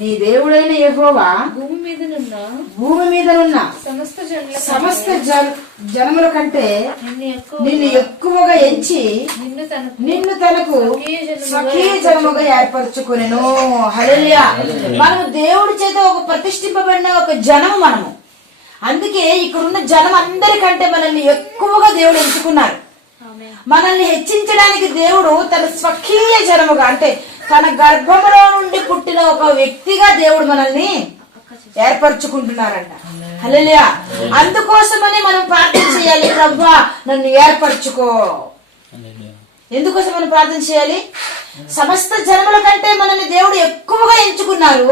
నీ దేవుడైన యెహోవా భూమి మీదనున్న సమస్త జనముల కంటే నిన్ను ఎక్కువగా ఎంచి నిన్ను తనకు స్వకీయ జనముగా ఏర్పరచుకొనెను. హల్లెలూయా. మనము దేవుడి చేత ఒక ప్రతిష్ఠింపబడిన ఒక జనము మనము. అందుకే ఇక్కడున్న జనం అందరికంటే మనల్ని ఎక్కువగా దేవుడు ఎంచుకున్నారు. మనల్ని హెచ్చించడానికి దేవుడు తన స్వకీయ జనముగా, అంటే తన గర్భములో నుండి పుట్టిన ఒక వ్యక్తిగా దేవుడు మనల్ని ఏర్పరచుకుంటున్నారంట. హల్లెలూయా. అందుకోసమని మనం ప్రార్థన చేయాలి, ప్రభువా నన్ను ఏర్పరచుకో. ఎందుకోసం మనం ప్రార్థన చేయాలి? సమస్త జనముల కంటే మనల్ని దేవుడు ఎక్కువగా ఎంచుకున్నారు.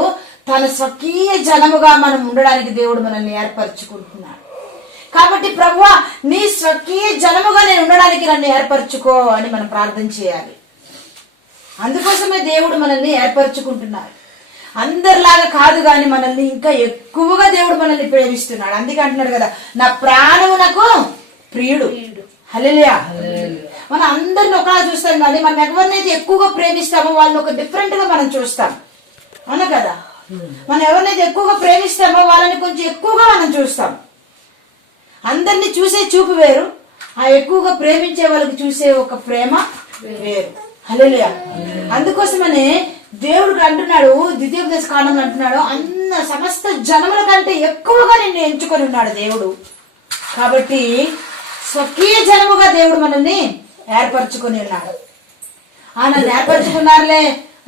తన స్వకీయ జనముగా మనం ఉండడానికి దేవుడు మనల్ని ఏర్పరచుకుంటున్నాడు. కాబట్టి ప్రభువా నీ స్వకీయ జనముగా నేను ఉండడానికి నన్ను ఏర్పరచుకో అని మనం ప్రార్థన చేయాలి. అందుకోసమే దేవుడు మనల్ని ఏర్పరచుకుంటున్నారు. అందరిలాగా కాదు గాని మనల్ని ఇంకా ఎక్కువగా దేవుడు మనల్ని ప్రేమిస్తున్నాడు. అందుకే అంటున్నాడు కదా, నా ప్రాణము నాకు ప్రియుడు. హల్లెలూయా. మనం అందరిని ఒకలా చూస్తాం కానీ మనం ఎవరినైతే ఎక్కువగా ప్రేమిస్తామో వాళ్ళని ఒక డిఫరెంట్ గా మనం చూస్తాం. అవునా కదా? మనం ఎవరినైతే ఎక్కువగా ప్రేమిస్తామో వాళ్ళని కొంచెం ఎక్కువగా మనం చూస్తాం. అందరినీ చూసే చూపు వేరు, ఆ ఎక్కువగా ప్రేమించే వాళ్ళకి చూసే ఒక ప్రేమ వేరు. హల్లెలూయా. అందుకోసమనే దేవుడు అంటున్నాడు, ద్వితీయోపదేశ కాండంలో అంటున్నాడు, అన్న సమస్త జనముల కంటే ఎక్కువగా నిన్ను ఎంచుకొని ఉన్నాడు దేవుడు. కాబట్టి స్వకీయ జనముగా దేవుడు మనల్ని ఏర్పరచుకొని ఉన్నాడు. నన్ను ఏర్పరచుకున్నారులే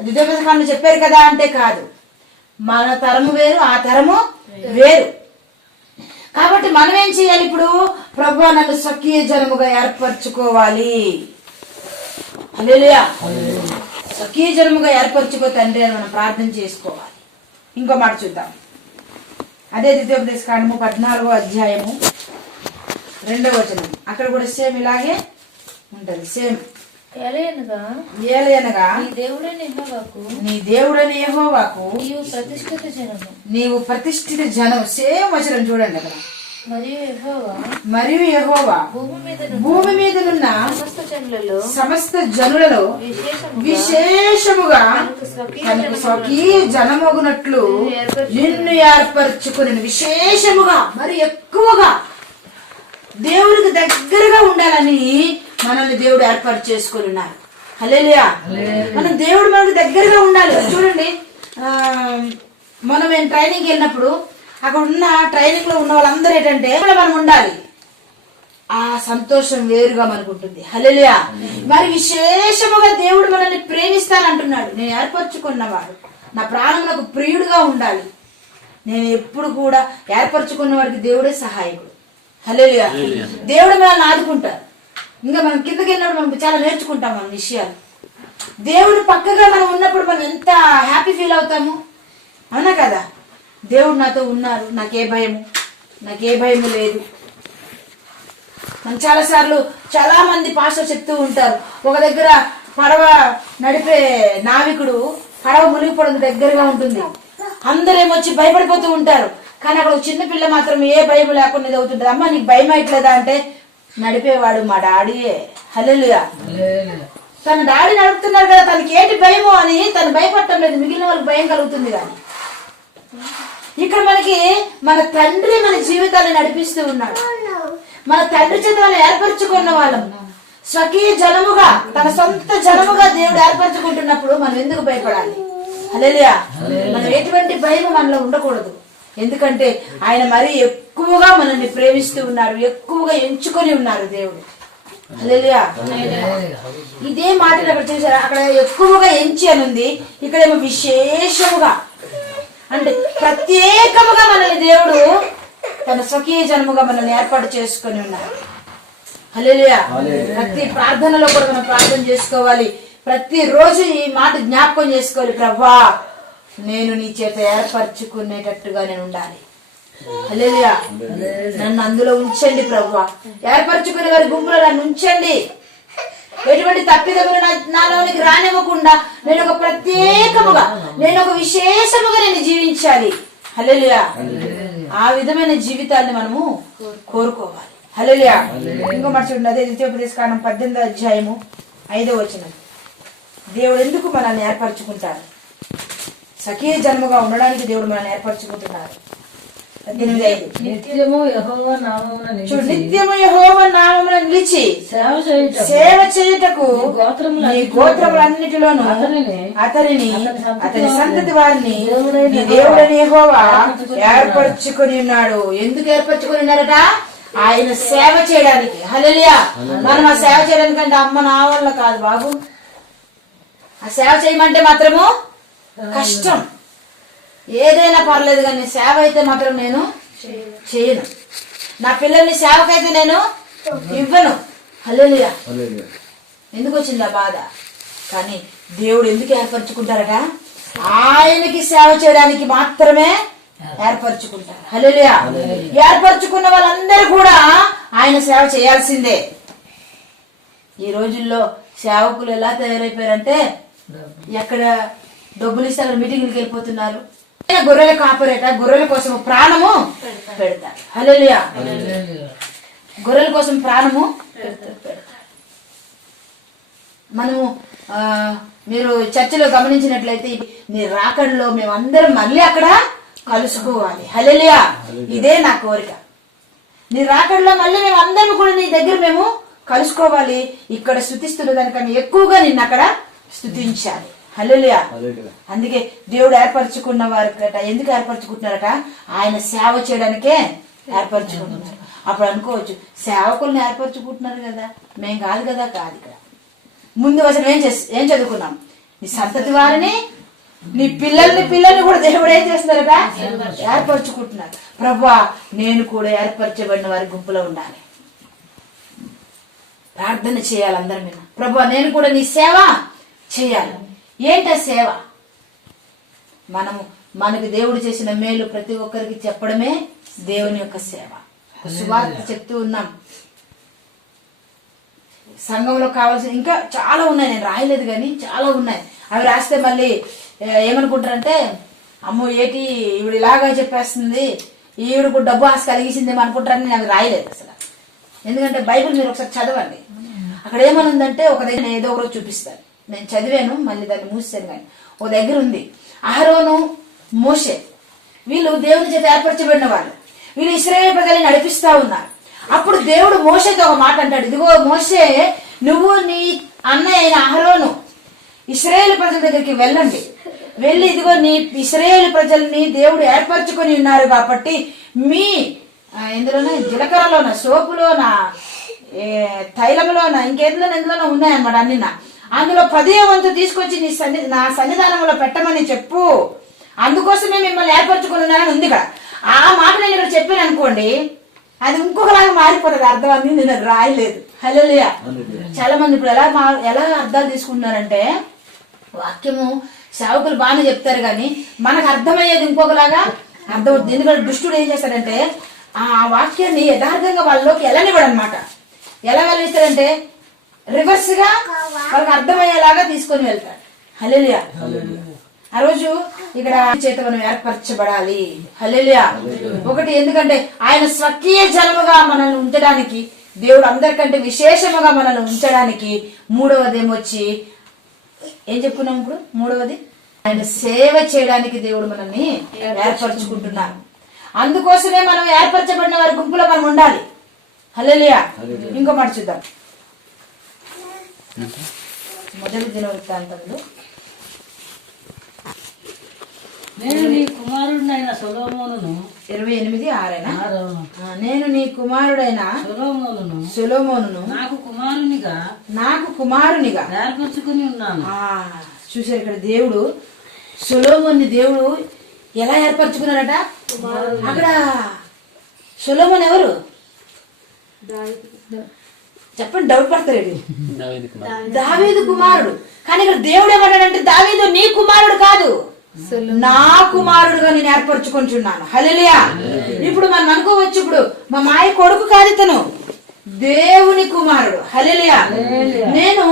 ద్వితీయోపదేశ కాండం చెప్పారు కదా అంటే కాదు. మన తరము వేరు, ఆ తరము వేరు. కాబట్టి మనం ఏం చేయాలి? ఇప్పుడు ప్రభువా నన్ను స్వకీయ జనముగా ఏర్పరచుకోవాలి. హల్లెలూయా. స్వకీయ జనముగా ఏర్పరచుకో తండ్రి అని మనం ప్రార్థన చేసుకోవాలి. ఇంకో మాట చూద్దాం. అదే ద్వితీయోపదేశ కాండము 14వ అధ్యాయము 2వ వచనం. అక్కడ కూడా సేమ్ ఇలాగే ఉంటది. సేమ్ ఏలయనగా నీ దేవుడైన యెహోవాకు నీవు ప్రతిష్ఠిత జనము. సేమ్ వచనం చూడండి అక్కడ. మరియు యెహోవా భూమి మీదనున్న సమస్త జనులలో విశేషముగా తనకు స్వకీయ జనమగునట్లు నిన్ను ఏర్పరచుకుని, విశేషముగా మరి ఎక్కువగా దేవుడికి దగ్గరగా ఉండాలని మనల్ని దేవుడు ఏర్పాటు చేసుకుని ఉన్నారు. హల్లెలూయా. మనం దేవుడు మనకు దగ్గరగా ఉండాలి. చూడండి, మనం ట్రైనింగ్కి వెళ్ళినప్పుడు అక్కడ ఉన్న ట్రైనింగ్ లో ఉన్న వాళ్ళందరూ ఏంటంటే మనం ఉండాలి. ఆ సంతోషం వేరుగా మనకు ఉంటుంది. హల్లెలూయా. మరి విశేషముగా దేవుడు మనల్ని ప్రేమిస్తానంటున్నాడు. నేను ఏర్పరచుకున్నవాడు నా ప్రాణం నాకు ప్రియుడుగా ఉండాలి. నేను ఎప్పుడు కూడా ఏర్పరచుకున్న వాడికి దేవుడే సహాయకుడు. హల్లెలూయా. దేవుడు మనల్ని ఆదుకుంటారు. ఇంకా మనం కిందకి వెళ్ళినప్పుడు మనం చాలా నేర్చుకుంటాం మన విషయాలు. దేవుడు పక్కగా మనం ఉన్నప్పుడు మనం ఎంత హ్యాపీ ఫీల్ అవుతాము. అవునా కదా? దేవుడు నాతో ఉన్నారు, నాకే భయము లేదు. మనం చాలాసార్లు చాలా మంది పాస్టర్ చెప్తూ ఉంటారు, ఒక దగ్గర పడవ నడిపే నావికుడు పడవ మునిగిపోవడం దగ్గరగా ఉంటుంది. అందరేమొచ్చి భయపడిపోతూ ఉంటారు. కానీ అక్కడ ఒక చిన్న పిల్ల మాత్రం ఏ భయం లేకుండా చదువుతుంటది. అమ్మ నీకు భయం అయిట్లేదా అంటే నడిపేవాడు మా డాడీయే. హల్లెలూయా. తన డాడీ నడుపుతున్నారు కదా, తనకి ఏంటి భయమో అని తను భయపడటం లేదు, మిగిలిన వాళ్ళకి భయం కలుగుతుంది. కానీ ఇక్కడ మనకి మన తండ్రి మన జీవితాన్ని నడిపిస్తూ ఉన్నాడు. మన తండ్రి చేత మనం ఏర్పరచుకున్న వాళ్ళం స్వకీయ జనముగా, తన సొంత జనముగా దేవుడు ఏర్పరచుకుంటున్నప్పుడు మనం ఎందుకు భయపడాలి? హల్లెలూయా. మనం ఎటువంటి భయం మనలో ఉండకూడదు. ఎందుకంటే ఆయన మరీ ఎక్కువగా మనల్ని ప్రేమిస్తూ ఉన్నారు, ఎక్కువగా ఎంచుకొని ఉన్నారు దేవుడు. హల్లెలూయా. ఇదే మాటలు అక్కడ చూసారా? అక్కడ ఎక్కువగా ఎంచి అని ఉంది, ఇక్కడేమో విశేషముగా అంటే ప్రత్యేకముగా మనల్ని దేవుడు తన స్వకీయ జనముగా మనల్ని ఏర్పాటు చేసుకొని ఉన్నారు. హల్లెలూయా. ప్రతి ప్రార్థనలో కూడా మనం ప్రార్థన చేసుకోవాలి. ప్రతి రోజు ఈ మాట జ్ఞాపకం చేసుకోవాలి, ప్రభువా నేను నీ చేత ఏర్పరచుకునేటట్టుగా నేను ఉండాలి. హల్లెలూయా. నన్ను అందులో ఉంచండి ప్రభువా. ఏర్పరచుకునే వారి గుంపులో నన్ను ఉంచండి. ఎటువంటి తప్పిదములు నాలోనికి రానివ్వకుండా నేను ఒక ప్రత్యేకముగా, నేను ఒక విశేషముగా నేను జీవించాలి. హల్లెలూయా. ఆ విధమైన జీవితాన్ని మనము కోరుకోవాలి. హల్లెలూయా. ఇంకో మాట చూడండి, అదే ద్వితీయోపదేశ కాండం 18వ అధ్యాయము 5వ వచనం. దేవుడు ఎందుకు మనల్ని ఏర్పరచుకుంటారు? స్వకీయ జన్మగా ఉండడానికి దేవుడు మనల్ని ఏర్పరచుకుంటున్నారు. 18:5 నిత్యము యెహోవా నామమున చూడు, నిలిచి నిత్యము యెహోవా నామమున నిలిచి సేవ చేయుటకు నీ గోత్రములన్నిటిలోను అతనిని అతని సంతతి వారిని నీ దేవుడైన యెహోవా ఏర్పరచుకొని ఉన్నాడు. ఎందుకు ఏర్పరచుకొని ఉన్నారట? ఆయన సేవ చేయడానికి. హల్లెలూయా. మనం ఆ సేవ చేయడానికంటే అమ్మ నా వల్ల కాదు బాబు. ఆ సేవ చేయమంటే మాత్రము కష్టం. ఏదైనా పర్లేదు కానీ సేవ అయితే మాత్రం నేను చేయను. నా పిల్లల్ని సేవకైతే నేను ఇవ్వను. హల్లెలూయా. ఎందుకు వచ్చింది ఆ బాధ? కానీ దేవుడు ఎందుకు ఏర్పరచుకుంటారట? ఆయనకి సేవ చేయడానికి మాత్రమే ఏర్పరచుకుంటారు. హల్లెలూయా. ఏర్పరచుకున్న వాళ్ళందరూ కూడా ఆయన సేవ చేయాల్సిందే. ఈ రోజుల్లో సేవకులు ఎలా తయారైపోయారంటే ఎక్కడ డబ్బులు ఇస్తే అక్కడ మీటింగ్కి వెళ్ళిపోతున్నారు. గొర్రెల కాపరేట గొర్రెల కోసం ప్రాణము పెడతారు. హల్లెలూయా. గొర్రెల కోసం ప్రాణము పెడతారు. మనము మీరు చర్చిలో గమనించినట్లయితే నీ రాకడలో మేమందరం మళ్ళీ అక్కడ కలుసుకోవాలి. హల్లెలూయా. ఇదే నా కోరిక. నీ రాకడలో మళ్ళీ మేము అందరం కూడా నీ దగ్గర మేము కలుసుకోవాలి. ఇక్కడ స్తుతిస్తున్న దానికన్నా ఎక్కువగా నిన్ను అక్కడ స్తుతించాలి. హల్లెలూయా. అందుకే దేవుడు ఏర్పరచుకున్న వారికట. ఎందుకు ఏర్పరచుకుంటున్నారట? ఆయన సేవ చేయడానికే ఏర్పరచుకుంటున్నారు. అప్పుడు అనుకోవచ్చు, సేవకుల్ని ఏర్పరచుకుంటున్నారు కదా, మేం కాదు కదా. కాదు. ఇక్కడ ముందు అసలు ఏం చదువుకున్నాం? నీ సంతతి వారిని, నీ పిల్లల్ని కూడా దేవుడు ఏం చేస్తున్నారట? ఏర్పరచుకుంటున్నారు. ప్రభువా, నేను కూడా ఏర్పరచబడిన వారి గుంపులో ఉండాలి. ప్రార్థన చేయాలి అందరి మీద. ప్రభువా, నేను కూడా నీ సేవ చేయాలి. ఏంట సేవ? మనకు దేవుడు చేసిన మేలు ప్రతి ఒక్కరికి చెప్పడమే దేవుని యొక్క సేవ. సువార్త చెప్తూ ఉన్నాం. సంఘంలో కావాల్సిన ఇంకా చాలా ఉన్నాయి. నేను రాయలేదు కానీ చాలా ఉన్నాయి. అవి రాస్తే మళ్ళీ ఏమనుకుంటారంటే, అమ్మో ఏటి ఈవిడ ఇలాగా చెప్పేస్తుంది, ఈవిడకు డబ్బు ఆశ కలిగించిందేమో అనుకుంటారని నేను అవి రాయలేదు అసలు. ఎందుకంటే బైబిల్ మీరు ఒకసారి చదవండి. అక్కడ ఏమనుందంటే, ఒక దగ్గర ఏదో ఒకరోజు చూపిస్తాను. నేను చదివాను, మళ్ళీ దాన్ని మూసాను. కానీ ఒక దగ్గర ఉంది, అహరోను మోషే వీళ్ళు దేవుని చేత ఏర్పరచబడిన వాళ్ళు. వీళ్ళు ఇశ్రాయేలు ప్రజల్ని నడిపిస్తా ఉన్నారు. అప్పుడు దేవుడు మోషేతో ఒక మాట అంటాడు, ఇదిగో మోషే, నువ్వు నీ అన్నయ్య అయిన అహరోను ఇశ్రాయేలు ప్రజల దగ్గరికి వెళ్ళండి. వెళ్ళి ఇదిగో నీ ఇశ్రాయేలు ప్రజల్ని దేవుడు ఏర్పరచుకొని ఉన్నారు కాబట్టి మీ ఇందులోనే జీలకర్రలోన, సోపులోన, తైలంలోన, ఇంకెందులోనో ఉన్నాయన్నమాట అన్ని. అందులో 10వ వంతు తీసుకొచ్చి నా సన్నిధానంలో పెట్టమని చెప్పు. అందుకోసమే మిమ్మల్ని ఏర్పరచుకుని ఉన్నానని ఉంది ఇక్కడ. ఆ మాట నేను ఇక్కడ చెప్పాను అనుకోండి, అది ఇంకొకలాగా మారిపోతుంది అర్థం. అని నేను రాయలేదు. హల్లెలూయా. చాలా మంది ఇప్పుడు ఎలా అర్థాలు తీసుకుంటున్నారంటే, వాక్యము సేవకులు బాగానే చెప్తారు కానీ మనకు అర్థమయ్యేది ఇంకొకలాగా అర్థమవుతుంది. ఎందుకంటే దుష్టుడు ఏం చేస్తాడంటే, ఆ వాక్యాన్ని యథార్థంగా వాళ్ళలోకి వెళ్ళనివ్వడు అనమాట. ఎలా వెళ్ళిస్తాడంటే రివర్స్ గా వాళ్ళకి అర్థమయ్యేలాగా తీసుకొని వెళ్తాడు. హల్లెలూయా. ఆ రోజు ఇక్కడ చేత మనం ఏర్పరచబడాలి. హల్లెలూయా. ఒకటి, ఎందుకంటే ఆయన స్వకీయ జన్మగా మనల్ని ఉంచడానికి, దేవుడు అందరికంటే విశేషముగా మనల్ని ఉంచడానికి. మూడవది ఏమొచ్చి ఏం చెప్పుకున్నాం ఇప్పుడు? మూడవది, ఆయన సేవ చేయడానికి దేవుడు మనల్ని ఏర్పరచుకుంటున్నారు. అందుకోసమే మనం ఏర్పరచబడిన వారి గుంపులో మనం ఉండాలి. హల్లెలూయా. ఇంకో మాట చూద్దాం. మొదటి దినవృత్తాంతంలో, నేను నీ కుమారుడైన సొలొమోనును 28:6 నేను నీ కుమారుడైన సొలొమోనును నాకు కుమారునిగా ఏర్పరచుకుని ఉన్నాను. చూసారు ఇక్కడ దేవుడు సొలొమోన్ని దేవుడు ఎలా ఏర్పరచుకున్నారట? అక్కడ సొలొమోన్ ఎవరు చెప్పండి, డౌట్ పడతారు. దావీదు కుమారుడు. కానీ ఇక్కడ దేవుడు ఏమన్నాడంటే, దావీదు నీ కుమారుడు కాదు, నా కుమారుడుగా నేను ఏర్పరచుకుంటున్నాను. హల్లెలూయా. ఇప్పుడు మనం అనుకోవచ్చు, ఇప్పుడు మా మాయ కొడుకు కాదు, ఇతను దేవుని కుమారుడు. హల్లెలూయా. నేను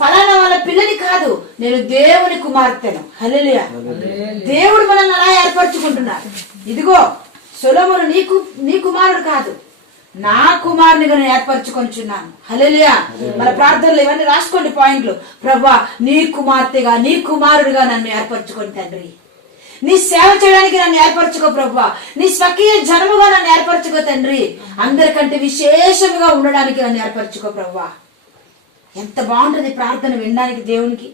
ఫలానా వాళ్ళ పిల్లని కాదు, నేను దేవుని కుమార్తెను. హల్లెలూయా. దేవుడు మనల్ని అలా ఏర్పరచుకుంటున్నారు. ఇదిగో సొలొమోను నీ కుమారుడు కాదు, నా కుమారునిగా నేను ఏర్పరచుకొంచున్నాను. హల్లెలూయా. మన ప్రార్థనలు ఇవన్నీ రాసుకోండి పాయింట్లు. ప్రభువా, నీ కుమార్తెగా, నీ కుమారుడిగా నన్ను ఏర్పరచుకొని తండ్రి. నీ సేవ చేయడానికి నన్ను ఏర్పరచుకో ప్రభువా, నీ స్వకీయ జనముగా నన్ను ఏర్పరచుకో తండ్రి, అందరికంటే విశేషముగా ఉండడానికి నన్ను ఏర్పరచుకో ప్రభువా. ఎంత బాగుంటుంది ప్రార్థన వినడానికి దేవునికి,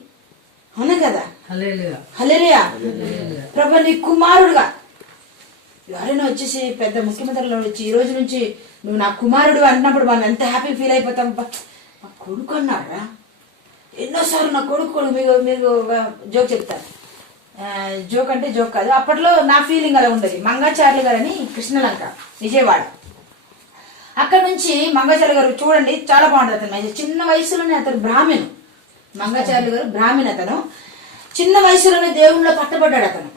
అవునా కదా? హల్లెలూయా. హల్లెలూయా. ప్రభు నీ కుమారుడుగా ఎవరైనా వచ్చేసి పెద్ద ముఖ్యమంత్రులు వచ్చి ఈ రోజు నుంచి నువ్వు నా కుమారుడు అన్నప్పుడు మనం ఎంత హ్యాపీ ఫీల్ అయిపోతాం. నా కొడుకు అన్నారా, ఎన్నోసార్లు నా కొడుకు మీకు జోక్ చెప్తాను. జోక్ అంటే జోక్ కాదు, అప్పట్లో నా ఫీలింగ్ అలా ఉండేది. మంగాచార్యులు గారు అని కృష్ణలంక విజయవాడ, అక్కడ నుంచి మంగాచార్యులు గారు చూడండి చాలా బాగుంటుంది. అతను చిన్న వయసులోనే అతను బ్రాహ్మణు. మంగాచార్యులు గారు బ్రాహ్మణ్. అతను చిన్న వయసులోనే దేవుళ్ళలో పట్టబడ్డాడు. అతను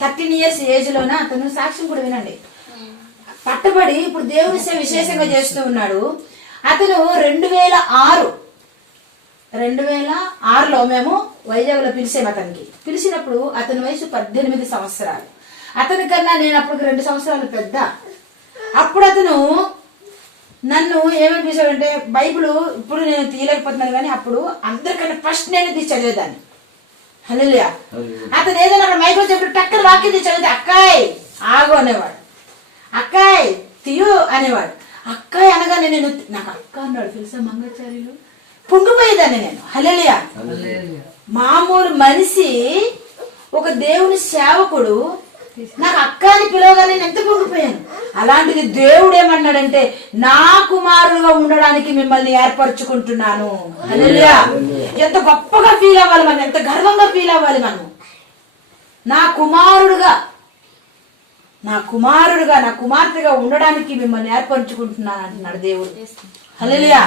13 years ఏజ్ లోనే అతను సాక్ష్యం కూడా వినండి, పట్టబడి ఇప్పుడు దేవుని సేవ విశేషంగా చేస్తూ ఉన్నాడు. అతను 2006లో మేము వైజాగ్లో పిలిచాము. అతనికి పిలిచినప్పుడు అతని వయసు 18 సంవత్సరాలు. అతని కన్నా నేను అప్పుడు 2 సంవత్సరాలు పెద్ద. అప్పుడు అతను నన్ను ఏమనిపించాడంటే, బైబిల్ ఇప్పుడు నేను తీయలేకపోతున్నాను కానీ అప్పుడు అందరికన్నా ఫస్ట్ నేను తీసి చదివేదాన్ని. హల్లెలూయా. అతను ఏదైనా అక్కడ మైక్రో చెప్పి టక్కన వాక్యం తీసి చదివితే అక్కాయ్ ఆగు అనేవాడు, అక్కాయ్ తీయు అనేవాడు. అక్కాయ్ అనగానే నేను నాకు అక్క అన్నాడు తెలుసా మంగాచార్యులు, పొంగిపోయేదాన్ని నేను. హల్లెలూయా. మామూలు మనిషి ఒక దేవుని సేవకుడు నాకు అక్క అని పిలవగానే నేను ఎంత పొంగిపోయాను. అలాంటిది దేవుడు ఏమన్నాడంటే, నా కుమారుడుగా ఉండడానికి మిమ్మల్ని ఏర్పరచుకుంటున్నాను. హల్లెలూయా. ఎంత గొప్పగా ఫీల్ అవ్వాలి మనం, ఎంత గర్వంగా ఫీల్ అవ్వాలి మనం. నా కుమారుడుగా నా కుమార్తెగా ఉండడానికి మిమ్మల్ని ఏర్పరచుకుంటున్నాను అంటున్నాడు దేవుడు. హల్లెలూయా.